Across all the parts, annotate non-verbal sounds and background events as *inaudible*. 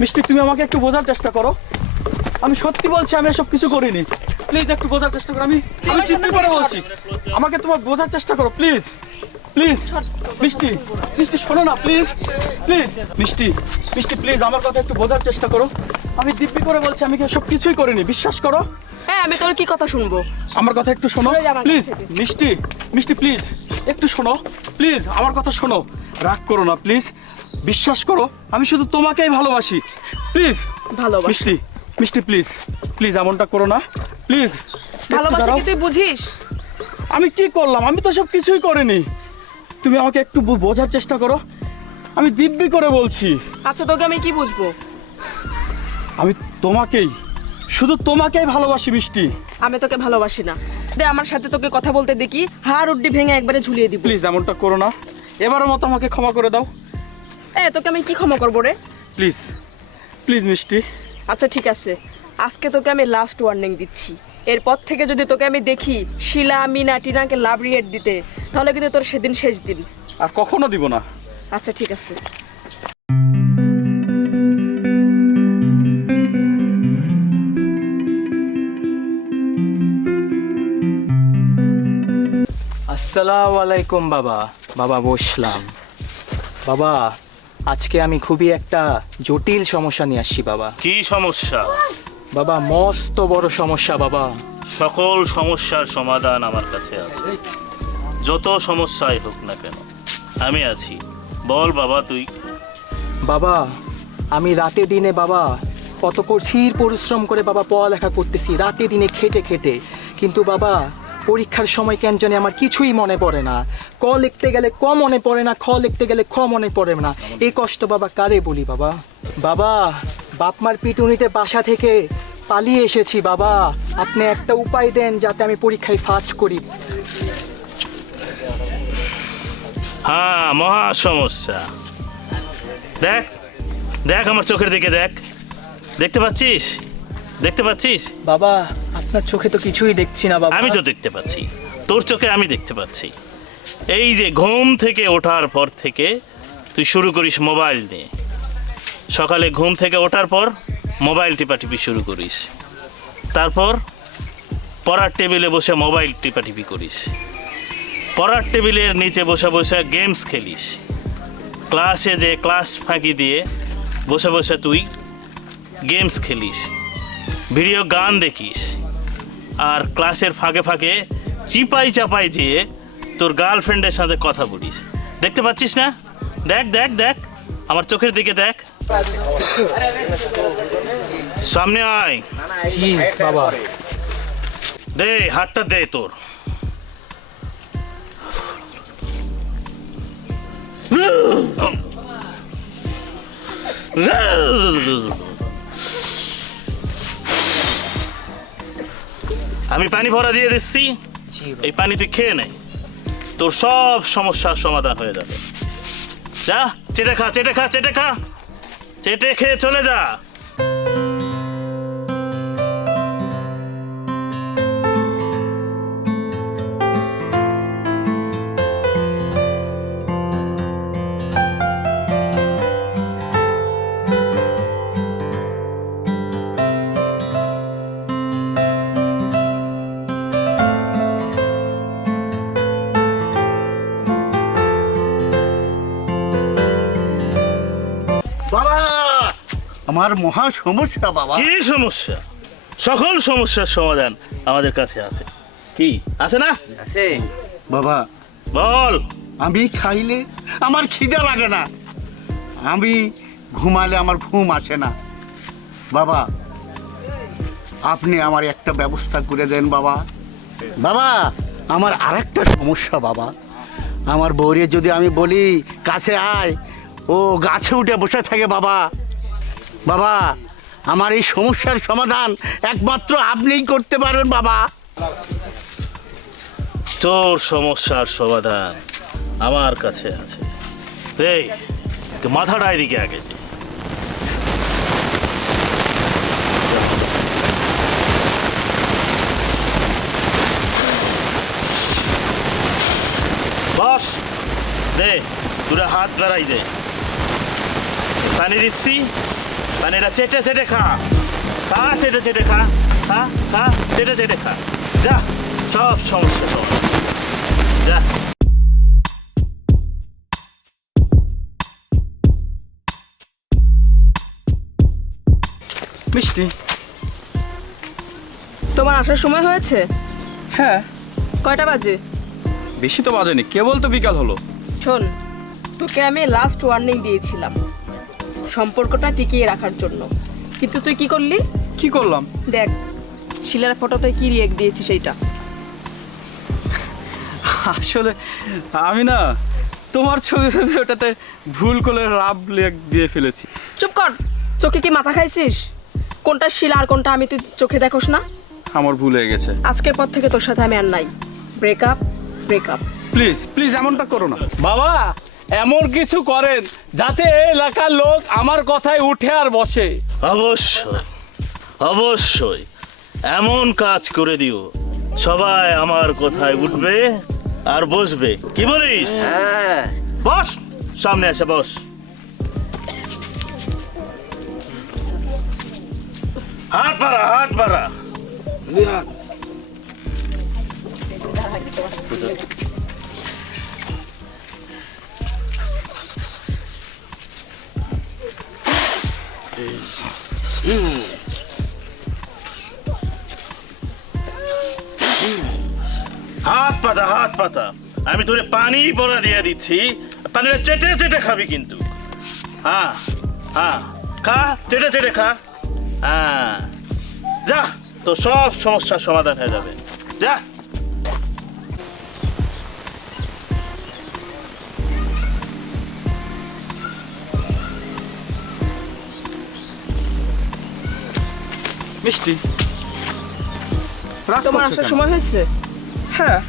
মিষ্টি তুমি আমাকে একটু বোঝার চেষ্টা করো। আমি সত্যি বলছি আমি এসব কিছু করিনি। প্লিজ একটু বোঝার চেষ্টা করো। আমি আমি চিন্তা করে বলছি আমাকে তোমার বোঝার চেষ্টা করো প্লিজ প্লিজ মিষ্টি মিষ্টি শোনো না প্লিজ প্লিজ মিষ্টি মিষ্টি প্লিজ আমার কথা একটু বোঝার চেষ্টা করো। আমি দিব্যি করে বলছি আমি কি এসব কিছুই করিনি। বিশ্বাস করো। হ্যাঁ আমি তোর কি কথা শুনব? আমার কথা একটু শোনো। প্লিজ মিষ্টি মিষ্টি প্লিজ একটু শোনো প্লিজ আমার কথা শোনো। রাগ করো না প্লিজ বিশ্বাস করো আমি শুধু তোমাকেই ভালোবাসি। প্লিজ ভালোবাসি। মিষ্টি মিষ্টি প্লিজ প্লিজ এমনটা করো না। প্লিজ ভালোবাসা কি তুই বুঝিস? আমি কি করলাম? আমি তো সব কিছুই করিনি। তুমি আমাকে একটু বোঝার চেষ্টা করো। আমি দিব্যি করে বলছি। আচ্ছা তোকে আমি কি বুঝব? আমি তোমাকেই শুধু তোমাকেই ভালোবাসি মিষ্টি। আমি তোকে ভালোবাসি না। দে আমার সাথে তোকে কথা বলতে দেখি। হাড় উড্ডি ভেঙে একবারে ঝুলিয়ে দিব। প্লিজ এমনটা করো না। এবারের মতো আমাকে ক্ষমা করে দাও। এ তোকে আমি কি ক্ষমা করব রে? প্লিজ প্লিজ মিষ্টি। আচ্ছা ঠিক আছে। আজকে তোকে আমি লাস্ট ওয়ার্নিং দিচ্ছি। এরপর থেকে যদি তোকে আমি দেখি শিলা মিনা টিনাকে লাভ রিয়েট দিতে তাহলে কিন্তু তোর সেদিন শেষ দিন। আর কখনো দিব না। আচ্ছা ঠিক আছে। আসসালামু আলাইকুম বাবা। বাবা বসলাম। বাবা আজকে আমি খুবই একটা জটিল সমস্যা নিয়ে আসছি বাবা। কি সমস্যা? বাবা মস্ত বড় সমস্যা বাবা। সকল সমস্যার সমাধান আমার কাছে আছে। যত সমস্যাই হোক না কেন আমি আছি। বল বাবা তুই? বাবা আমি রাতে দিনে বাবা কত কঠিন পরিশ্রম করে বাবা পড়ালেখা করতেছি। রাতে দিনে খেটে খেটে। কিন্তু বাবা পরীক্ষার সময় কেন জানি আমার কিছুই মনে পড়ে না। ক লিখতে গেলে ক মনে পড়ে না খ লিখতে গেলে খ মনে পড়ে না। এই কষ্ট বাবা কারে বলি বাবা? বাবা বাপমার পিটুনিতে বাসা থেকে পালিয়ে এসেছি বাবা। আপনি একটা উপায় দেন যাতে আমি পরীক্ষায় ফার্স্ট করি। হ্যাঁ মহা সমস্যা। দেখ দেখ আমার চোখের দিকে দেখ। দেখতে পাচ্ছিস? দেখতে পাচ্ছিস? বাবা আপনার চোখে তো কিছুই দেখছি না, বাবা। আমি তো দেখতে পাচ্ছি। তোর চোখে আমি দেখতে পাচ্ছি। এই যে ঘুম থেকে ওঠার পর থেকে তুই শুরু করিস মোবাইল নিয়ে। সকালে ঘুম থেকে ওঠার পর মোবাইল টিপাটিপি শুরু করিস। তারপর পড়ার টেবিলে বসে মোবাইল টিপাটিপি করিস। পড়ার টেবিলের নিচে বসে বসে গেমস খেলিস। ক্লাসে যে ক্লাস ফাঁকি দিয়ে বসে বসে তুই গেমস খেলিস। ভিডিও গান দেখিস। আর ক্লাসের ফাঁকে ফাঁকে চিপাই চাপাই যেয়ে তোর গার্লফ্রেন্ডের সাথে কথা বলিস। দেখতে পাচ্ছিস না? দেখ দেখ দেখ। আমার চোখের দিকে দেখ। সামনে আয়। বাবা। দে হাতটা দে তোর। *laughs* আমি পানি ভরা দিয়ে দিচ্ছি। এই পানি তুই খেয়ে নে। তোর সব সমস্যার সমাধান হয়ে যাবে। যা চেটে খা চেটে খা চেটে খা। চেটে খেয়ে চলে যা। আমার মহা সমস্যা বাবা। কি সমস্যা? সকল সমস্যার সমাধান আমাদের কাছে আছে। কি? আছে না? আছে। বাবা বল। আমি খাইলে আমার খিদে লাগে না। আমি ঘুমালে আমার ঘুম আসে না। বাবা আপনি আমার একটা ব্যবস্থা করে দেন বাবা। বাবা আমার আর একটা সমস্যা বাবা। আমার বউরে যদি আমি বলি কাছে আয়। ও গাছে উঠে বসে থাকে বাবা। বাবা, আমার এই সমস্যার সমাধান একমাত্র আপনিই করতে পারবেন, বাবা। তোর সমস্যার সমাধান আমার কাছে আছে। এই মাথাটা এদিকে আগে। বস, দে দুটা হাত বেড়াই দে। পানি দিচ্ছি। পানিটা চেটে চেটে খা। খা চেটে চেটে খা। খা খা চেটে চেটে খা। যা সব সমস্যা তো যা। মিষ্টি। তোমার আসার সময় হয়েছে? হ্যাঁ। কয়টা বাজে? বেশি তো বাজেনি কেবল তো বিকাল হলো। শোন তোকে আমি লাস্ট ওয়ার্নিং দিয়েছিলাম। সম্পর্কটা টিকিয়ে রাখার জন্য। কিন্তু তুই কি করলি? কি করলাম? দেখ শিলার ফটোতে কি রিয়েক্ট দিয়েছি সেইটা আসলে আমি না তোমার ছবি ভেবে ওটাতে ভুল করে রাব লেগ দিয়ে ফেলেছি। চুপ কর চোখে কি মাথা খাইছিস? কোনটা শিলা আর কোনটা আমি তুই চোখে দেখোস না? আমার ভুল হয়ে গেছে। আজকের পর থেকে তোর সাথে আমি আর নাই। ব্রেকআপ ব্রেকআপ প্লিজ প্লিজ এমনটা করো না। বাবা! এমন কিছু করেন যাতে এলাকার লোক আমার কথায় উঠে আর বসে। অবশ্যই অবশ্যই। এমন কাজ করে দিও সবাই আমার কথায় উঠবে আর বসবে। কি বলিস? বস সামনে এসে বস। হাত বাড়া হাত বাড়া। হাত পাতা হাত পাতা। আমি তোরে পানি পরা দিয়ে দিচ্ছি। পানিটা চেটে চেটে খাবি কিন্তু। হ্যাঁ হ্যাঁ খা, চেটে চেটে খা। হ্যাঁ। যা তো সব সমস্যার সমাধান হয়ে যাবে। যা। মিষ্টি। রাগ তোমার করছ আসার কেন? সময় হয়েছে? হ্যাঁ।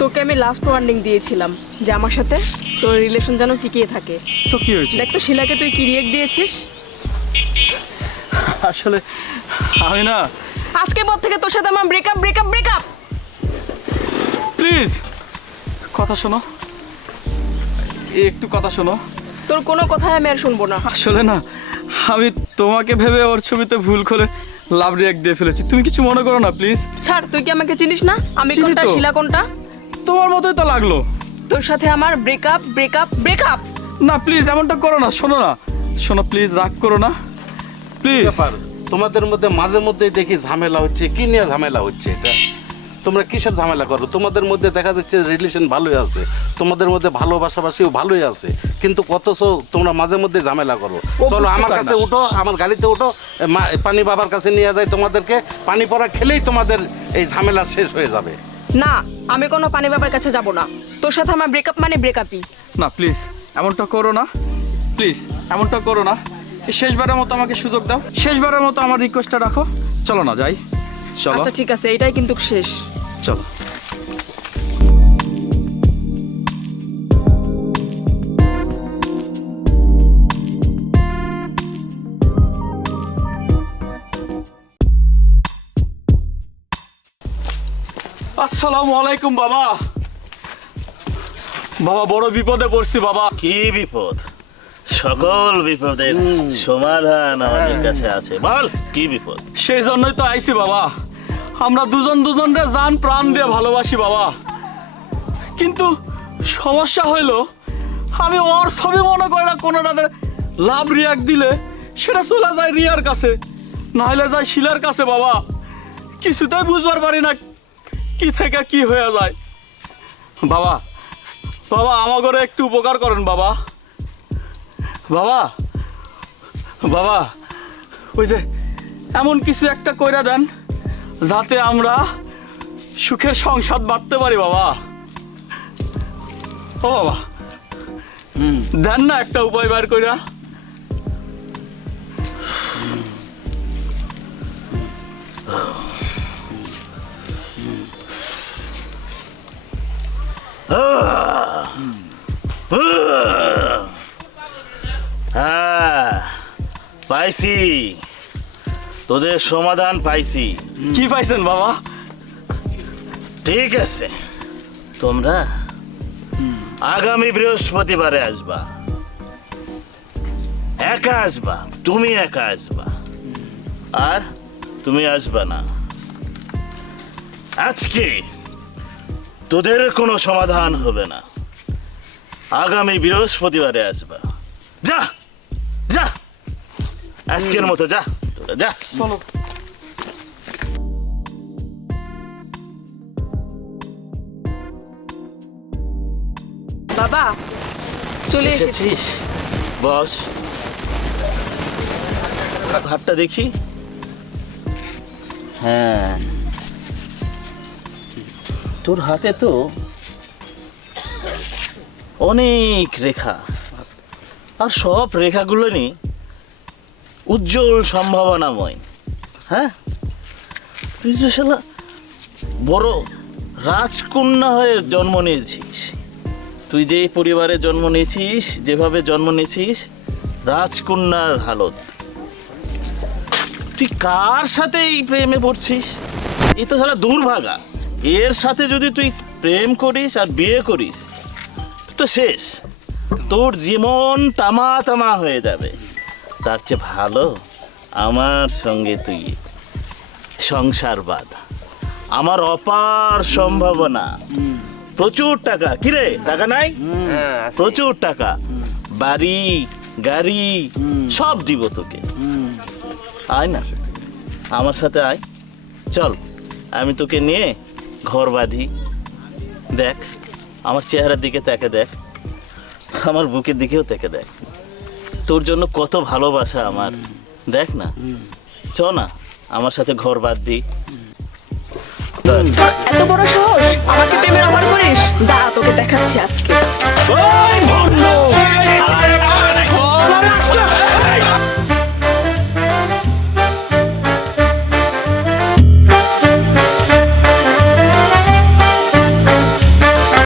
তোকে আমি লাস্ট ওয়ার্নিং দিয়েছিলাম যে আমার সাথে তোর রিলেশন যেন টিকিয়ে থাকে। তো কি হয়েছে? দেখ তো শিলাকে তুই কি রিয়েক্ট দিয়েছিস? আসলে আমি না আজকের পর থেকে তোর সাথে আমার ব্রেকআপ ব্রেকআপ ব্রেকআপ প্লিজ কথা শোনো। একটু কথা শোনো। তোর কোনো কথাই আমি আর শুনব না। আসলে না আমি তোমাকে ভেবে ওর ছবিতে ভুল করে লাভ রিয়াক্ট দিয়ে ফেলেছি। তুমি কিছু মনে করো না প্লিজ ছাড় তুই কি আমাকে চিনিস না? আমি চিনি কোনটা তো। শিলা কোনটা? তোমার মতোই তো লাগল। তোর সাথে আমার ব্রেকআপ ব্রেকআপ ব্রেকআপ না প্লিজ এমনটা করো না শোনো না। শোনো প্লিজ রাগ করো না। প্লিজ ব্যাপার? তোমাদের মধ্যে মাঝে মধ্যেই দেখি ঝামেলা হচ্ছে কি নিয়ে ঝামেলা হচ্ছে এটা? তোমরা কিসের ঝামেলা করো? তোমাদের মধ্যে দেখা যাচ্ছে রিলেশন ভালোই আছে। তোমাদের মধ্যে ভালোবাসাবাসিও ভালোই আছে। কিন্তু অথচ তোমরা মাঝে মধ্যে ঝামেলা করো। চলো আমার কাছে উঠো আমার গাড়িতে উঠো মা- পানি বাবার কাছে নিয়ে যায় তোমাদেরকে। পানি পড়া খেলেই তোমাদের এই ঝামেলা শেষ হয়ে যাবে। না আমি কোনো পানি বাবার কাছে যাব না। তোর সাথে আমার ব্রেকআপ মানে ব্রেকআপই না প্লিজ এমনটা করো না। প্লিজ এমনটা করো না। শেষবারের মতো আমাকে সুযোগ দাও। শেষবারের মতো আমার রিকোয়েস্টটা রাখো। চলো না যাই। চলো। আচ্ছা ঠিক আছে এটাই কিন্তু শেষ। চলো। আসসালামু আলাইকুম বাবা। বাবা বড় বিপদে পড়ছি বাবা। কি বিপদ? সকল বিপদের সমাধান আমাদের কাছে আছে। বল, কি বিপদ? সেই জন্যই তো আইছি বাবা। আমরা দুজন দুজনরে জান প্রাণ দিয়ে ভালোবাসি বাবা। কিন্তু সমস্যা হইল, আমি ওর ছবি মনে করি না কোনোটাতে লাভ রিয়াক্ট দিলে সেটা চলে যায় রিয়ার কাছে, নাহলে যায় শিলার কাছে বাবা। কিছুতেই বুঝবার পারি না কি থেকে কি হয়ে যায়। বাবা বাবা আমাকে একটু উপকার করেন বাবা। বাবা বাবা ওই যে এমন কিছু একটা কইরা দেন যাতে আমরা সুখের সংসার বাড়তে পারি বাবা। ও বাবা দেন না একটা উপায় বার কইরা। হ্যাঁ পাইছি। তোদের সমাধান পাইছি। কি পাইছেন বাবা? ঠিক আছে। তোমরা আগামী বৃহস্পতিবারে আসবা। একা আসবা। তুমি একা আসবা। আর তুমি আসবা না। আজকে তোদের কোনো সমাধান হবে না। আগামী বৃহস্পতিবারে আসবা। যা! যা আজকের মতো যা যা চলো বাবা চলে এসেছিস বস হাতটা দেখি হ্যাঁ তোর হাতে তো অনেক রেখা। আর সব রেখাগুলো নি উজ্জ্বল সম্ভাবনাময়। হ্যাঁ? তুই তো শালা বড় রাজকন্যা হয়ে জন্ম নিয়েছিস। তুই যে পরিবারে জন্ম নিয়েছিস, যেভাবে জন্ম নিয়েছিস, রাজকন্যার হালত। তুই কার সাথে এই প্রেমে পড়ছিস? এই তো সারা দুর্ভাগা। এর সাথে যদি তুই প্রেম করিস আর বিয়ে করিস, তো শেষ। তোর জীবন তামা তামা হয়ে যাবে। তার চেয়ে ভালো আমার সঙ্গে তুই সংসার বাদ আমার অপার সম্ভাবনা। প্রচুর টাকা। কিরে টাকা নাই? প্রচুর টাকা। বাড়ি, গাড়ি, সব দিব তোকে। আয় না। আমার সাথে আয়। চল, আমি তোকে নিয়ে ঘর বাঁধি। দেখ, আমার চেহারার দিকে তাকে দেখ। আমার বুকের দিকেও তাকে দেখ। তোর জন্য কত ভালোবাসা আমার। দেখ না। চ না আমার সাথে ঘর বাদ দি। এত বড় সাহস? আমাকে প্রেমের আমার করিস? দাঁড়া তোকে দেখাচ্ছি আজকে। ওই! ও,